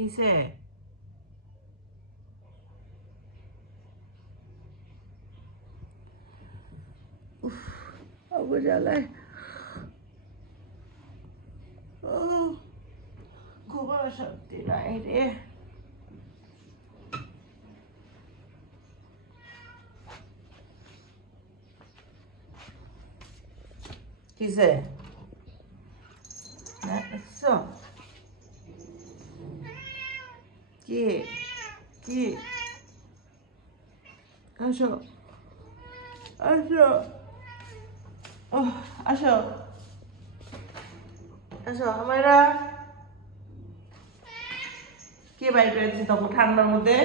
কিসে জ্বালায় ও ঘুমানো শান্তি নাই রে কিসে হ্যাঁ দেখছ কি কি আসো। আসো। আসো। আসো, আমরা। কে বাইর করেছি তখন ঠান্ডার মধ্যে?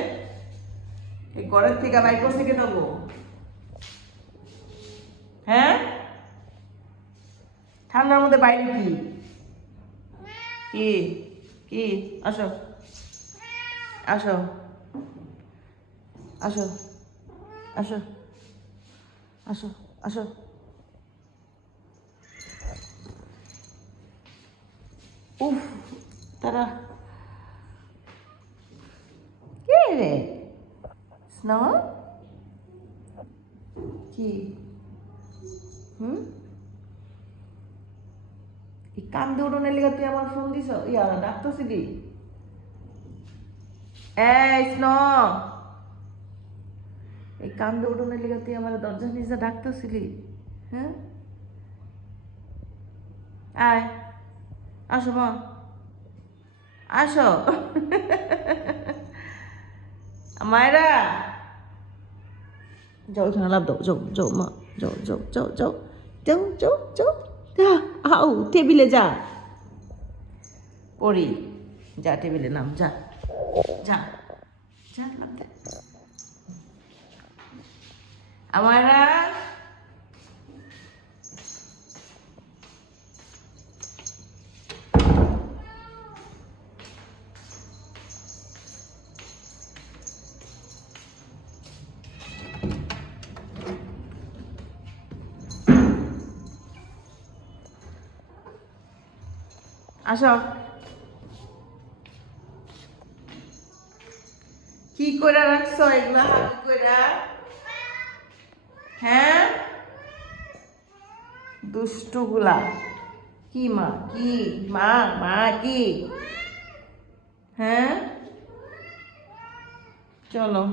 এই ঘরের থেকে বাইর করছে কে তবু? হ্যাঁ? ঠান্ডার মধ্যে বাইরে কি? কি? আসো। আসো। আসো। আসো। আসো আসো। উফ, তারা। কে রে? স্নো? কি? হুম? এই কান্দে উঠোনের লেগে তুই আমার ফোন দিছ? ইয়া ডাকতেছিলি এই, স্নো। এই কান্দে উঠোনের লেগে তুই আমার দরজা নিজে ডাকতেছিলি? হ্যাঁ? আয়। আসো মা। আসো। মায়েরা। যাও, এখানে লাভ দাও। যাও যাও মা। যাও যাও যাও যাও। যাও যাও যাও। আও, টেবিলে যা। পড়ি। যা, টেবিলে নাম, যা। যা। যা লাভ দে। আমারা আসো কি করে রাখছো এগুলা হাতে কইরা হ্যাঁ? দুষ্টুগুলা। কি মা? কি? মা? মা কি? হ্যাঁ? চলো।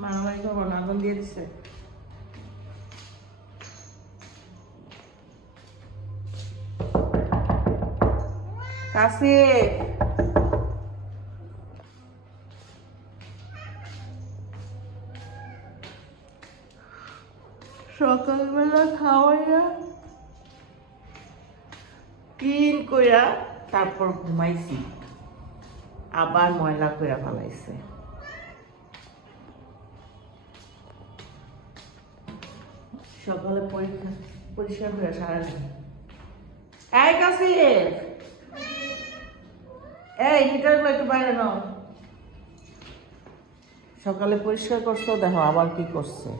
মা আমার খবর আগুন দিয়ে দিছে। কাছে সকালবেলা খাওয়াইয়া ক্লিন কইরা তারপর ঘুমাইছি। আবার ময়লা কইরা ফেলাইছে। সকালে পরীক্ষা পরিষ্কার করে সারা এই কাসিফ! এই একটু বাইরে নাও। সকালে পরিষ্কার করছ, দেখো আবার কি করছে।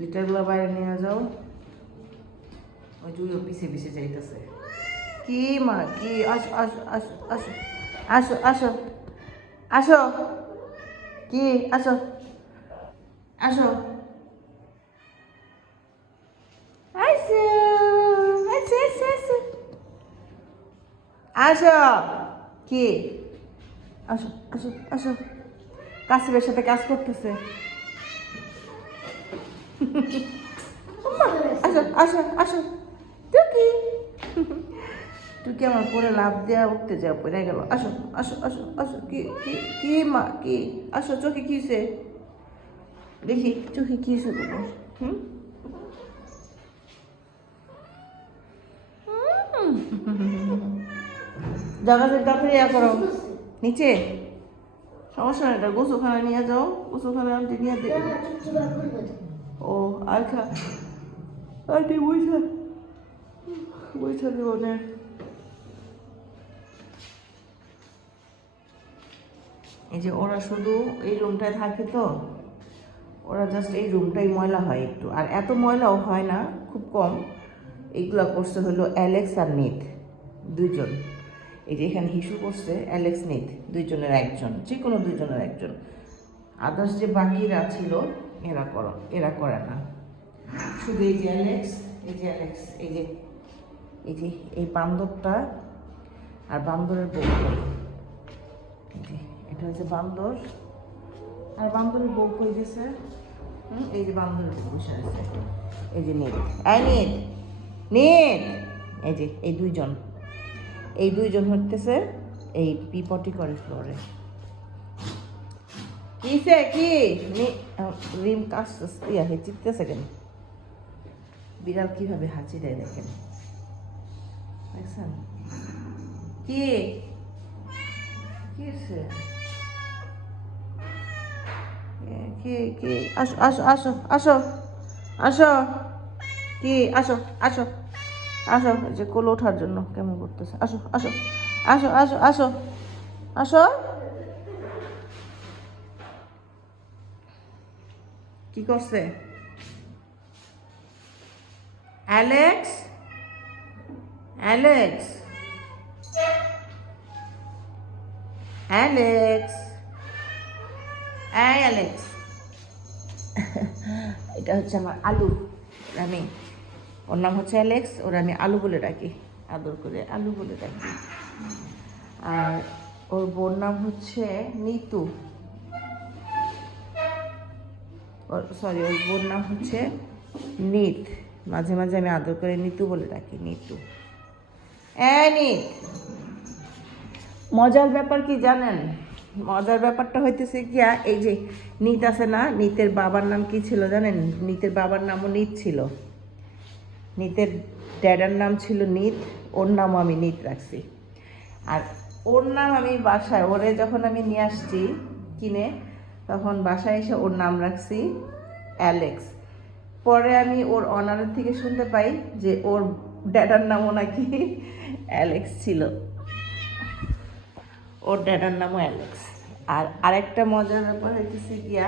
লিটারগুলো বাইরে নিয়ে যাও। ওই জুইও পিছে পিছে যাইতেছে। কি মা, কি আসো আসো আসো আসো আসো কি আসো আসো আসো আসো আসো আসো কি? আসো আসো আসো কাসিবের সাথে কাজ করতেছে। আসো আসো আসো। টুকি। টুকি আমার পরে লাভ দেওয়া উঠতে যা, পড়ে গেল। আসো আসো আসো আসো। কি কি মা, কি? আসো, চোখে কি হয়েছে দেখি, চোখে কি হয়েছে তোমার? হুম? জায়গা থেকে তারপরে ইয়া করো। নিচে। সমস্যা নেই, এটা গোসলখানা নিয়ে যাও গোসুখানা নিয়ে আর খা আন্টি বইসা বইসা দেবো না এই যে ওরা শুধু এই রুমটায় থাকে তো, ওরা জাস্ট এই রুমটাই ময়লা হয় একটু। আর এত ময়লাও হয় না, খুব কম। এইগুলো করছে হলো অ্যালেক্স আর নিথ দুইজন। এই যে এখানে হিসু করছে অ্যালেক্স নিথ দুইজনের একজন যে কোনো দুইজনের একজন। আদার্স যে বাকিরা ছিল এরা করো, এরা করে না। শুধু এই যে অ্যালেক্স এই যে অ্যালেক্স এই যে এই যে, এই বান্দরটা আর বান্দরের বউ। এই এটা হচ্ছে বান্দর। আর বান্দরের বউ কই গেছে? এই যে বান্দরের বউ বসে আছে। এই যে নেট। এই নেট নেট। এই যে, এই দুইজন। এই দুইজন হতেছে এই পিপটি করে ফ্লোরে কিসে কি রিম কাজ ইয়া হে চিত্তেছে কেন বিড়াল কীভাবে হাঁচি দেয় দেখেন দেখছেন কি কি কি আসো আসো আসো আসো আসো কি আসো আসো আসো যে কোল ওঠার জন্য কেমন করতেছে আসো আসো আসো আসো আসো আসো কি করছে? অ্যালেক্স অ্যালেক্স অ্যালেক্স অ্যালেক্স এটা হচ্ছে আমার আলু আমি ওর নাম হচ্ছে অ্যালেক্স ওর আমি আলু বলে ডাকি। আদর করে আলু বলে ডাকি। আর ওর বোর নাম হচ্ছে নিতু সরি ওর বোর নাম হচ্ছে নিত। মাঝে মাঝে আমি আদর করে নিতু বলে ডাকি নিতু, মজার ব্যাপার কি জানেন? মজার ব্যাপারটা হইতেছে গিয়া, এই যে নিত আছে না, নিতের বাবার নাম কি ছিল জানেন? নিতের বাবার নামও নিত ছিল। নিতের ড্যাডার নাম ছিল নিত, ওর নামও আমি নিত রাখছি। আর ওর নাম আমি বাসায়, ওরে যখন আমি নিয়ে আসছি কিনে তখন বাসায় এসে ওর নাম রাখছি অ্যালেক্স। পরে আমি ওর অনারের থেকে শুনতে পাই যে ওর ড্যাডার নামও নাকি অ্যালেক্স ছিল। ওর ড্যাডার নামও অ্যালেক্স। আর আরেকটা মজার ব্যাপার হইতেছে গিয়া,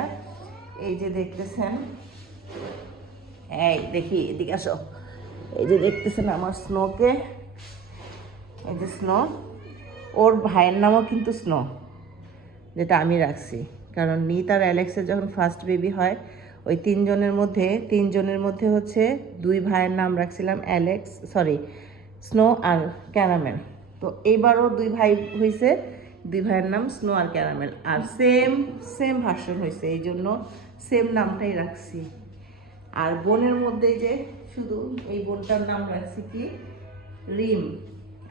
এই যে দেখতেছেন, এই দেখি, এদিকে আসো। এই যে দেখতেছেন আমার স্নোকে, এই যে স্নো, ওর ভাইয়ের নামও কিন্তু স্নো, যেটা আমি রাখছি। কারণ নিত আর অ্যালেক্সের যখন ফার্স্ট বেবি হয়, ওই তিনজনের মধ্যে তিনজনের মধ্যে হচ্ছে দুই ভাইয়ের নাম রাখছিলাম অ্যালেক্স সরি স্নো আর ক্যারামেল। তো এইবারও দুই ভাই হয়েছে দুই ভাইয়ের নাম স্নো আর ক্যারামেল। আর সেম সেম ভার্সন হয়েছে এই জন্য সেম নামটাই রাখছি। আর বোনের মধ্যে যে শুধু এই বোনটার নাম রাখছি কি? রিম।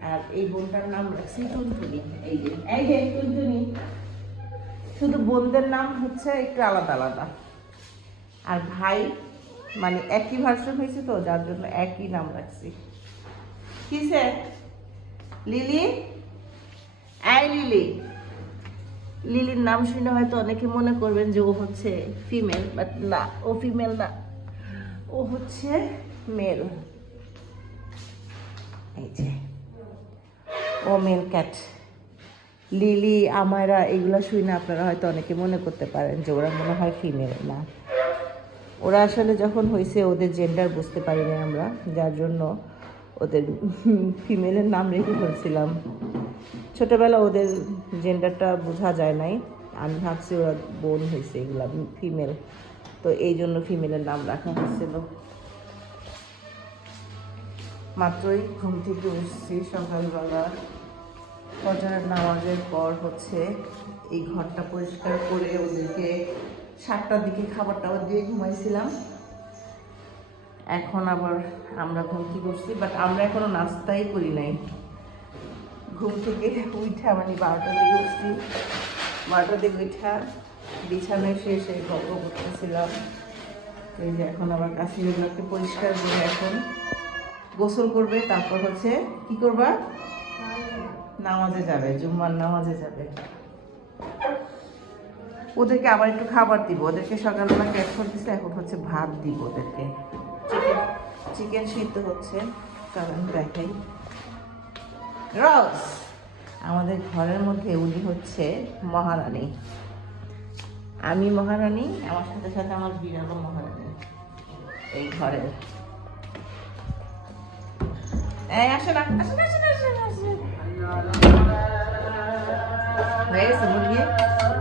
আর এই বোনটার নাম রাখছি টুনটুনি। এই যে এই যে টুনটুনি। শুধু বোনদের নাম হচ্ছে একটু আলাদা আলাদা। আর ভাই মানে একই ভার্সন হয়েছে তো, যার জন্য একই নাম রাখছি। কিসে লিলি? এই লিলি। লিলির নাম শুনে হয়তো অনেকে মনে করবেন যে ও হচ্ছে ফিমেল বাট না, ও ফিমেল না। ও হচ্ছে মেল এই যে, ও মেল ক্যাট লিলি আমারা এগুলো শুই না, আপনারা হয়তো অনেকে মনে করতে পারেন যে ওরা মনে হয় ফিমেল না। ওরা আসলে যখন হয়েছে ওদের জেন্ডার বুঝতে পারিনি আমরা, যার জন্য ওদের ফিমেলের নাম রেখে ফেলছিলাম। ছোটোবেলা ওদের জেন্ডারটা বোঝা যায় নাই। আমি ভাবছি ওরা বোন হয়েছে এগুলা ফিমেল তো এই জন্য ফিমেলের নাম রাখা হয়েছিল মাত্রই ঘুম থেকে এসেছি সকালবেলা। ফজরের নামাজের পর হচ্ছে এই ঘরটা পরিষ্কার করে ওদেরকে সাতটার দিকে খাবার টাবার দিয়ে ঘুমাইছিলাম। এখন আবার আমরা ঘুম কি করছি? বাট আমরা এখনও নাস্তাই করি নাই। ঘুম থেকে উঠা মানে বারোটার দিকে উঠছি। বারোটার দিকে উঠা বিছানায় শুয়ে এসে গল্প করতেছিলাম। এই যে এখন আবার কাশ্মীরগুলোকে পরিষ্কার করে এখন গোসল করবে। তারপর হচ্ছে কি করবা? নামাজে যাবে, জুম্মার নামাজে যাবে। ওদেরকে আবার একটু খাবার দিব, ওদেরকে সকালবেলা ক্যাপসল দিচ্ছে এখন হচ্ছে ভাত দিব ওদেরকে। চিকেন সিদ্ধ হচ্ছে, কারণ দেখাই। রস! আমাদের ঘরের মধ্যে উনি হচ্ছে মহারানী। আমি মহারানী, আমার সাথে সাথে আমার বিড়ালও মহারানী। এই ঘরে এই আসো না আসো না আসো না আসো